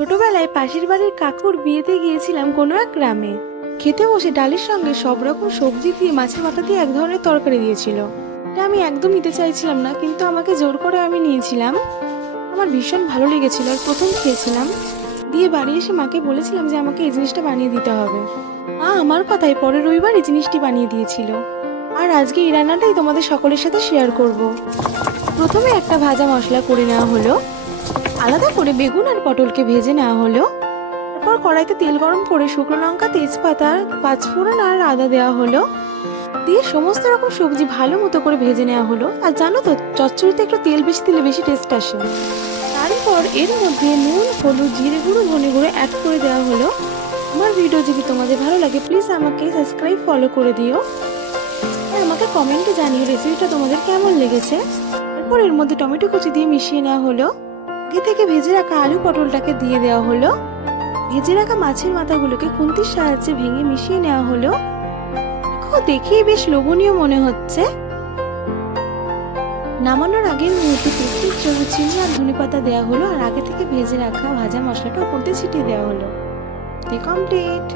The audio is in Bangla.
ছোটবেলায় পাশের বাড়ির কাকুর বিয়েতে গিয়েছিলাম কোনো এক গ্রামে। খেতে বসে ডালের সঙ্গে সব রকম সবজি দিয়ে মাছের মাথা দিয়ে এক ধরনের তরকারি দিয়েছিল। এটা আমি একদম নিতে চাইছিলাম না, কিন্তু আমাকে জোর করে আমি নিয়েছিলাম। আমার ভীষণ ভালো লেগেছিল আর প্রথম খেয়েছিলাম। দিয়ে বাড়ি এসে মাকে বলেছিলাম যে আমাকে এই জিনিসটা বানিয়ে দিতে হবে। মা আমার কথায় পরের রবিবার এই জিনিসটি বানিয়ে দিয়েছিল। আর আজকে এই রান্নাটাই তোমাদের সকলের সাথে শেয়ার করব। প্রথমে একটা ভাজা মশলা করে নেওয়া হলো। আলাদা করে বেগুন আর পটলকে ভেজে নেওয়া হলো। তারপর কড়াইতে তেল গরম করে শুকনো লঙ্কা, তেজপাতা, পাঁচফোড়ন আর আদা দেওয়া হলো। দিয়ে সমস্ত রকম সবজি ভালো মতো করে ভেজে নেওয়া হলো। আর জানো তো, চচ্চড়িতে একটু তেল বেশি দিলে বেশি টেস্ট আসে। তারপর এর মধ্যে নুন, হলুদ, জিরে গুঁড়ো, ধনে গুঁড়ো অ্যাড করে দেওয়া হলো। আমার ভিডিও যদি তোমাদের ভালো লাগে প্লিজ আমাকে সাবস্ক্রাইব, ফলো করে দিও। আর আমাকে কমেন্টে জানিয়ে রেসিপিটা তোমাদের কেমন লেগেছে। এরপর এর মধ্যে টমেটো কুচি দিয়ে মিশিয়ে নেওয়া হলো। আগে থেকে ভেজে রাখা আলু পটলটাকে দিয়ে দেওয়া হলো। ভেজে রাখা মাছের মাথাগুলোকে খুন্তির সাহায্যে ভেঙে মিশিয়ে নেওয়া হলো। দেখেই বেশ লোভনীয় মনে হচ্ছে। নামানোর আগের মুহূর্তে পেস্টের জন্য চিনি আর ধনেপাতা দেওয়া হলো। আর আগে থেকে ভেজে রাখা ভাজা মশলাটা উপর দিয়ে ছিটিয়ে দেওয়া হলো। কমপ্লিট।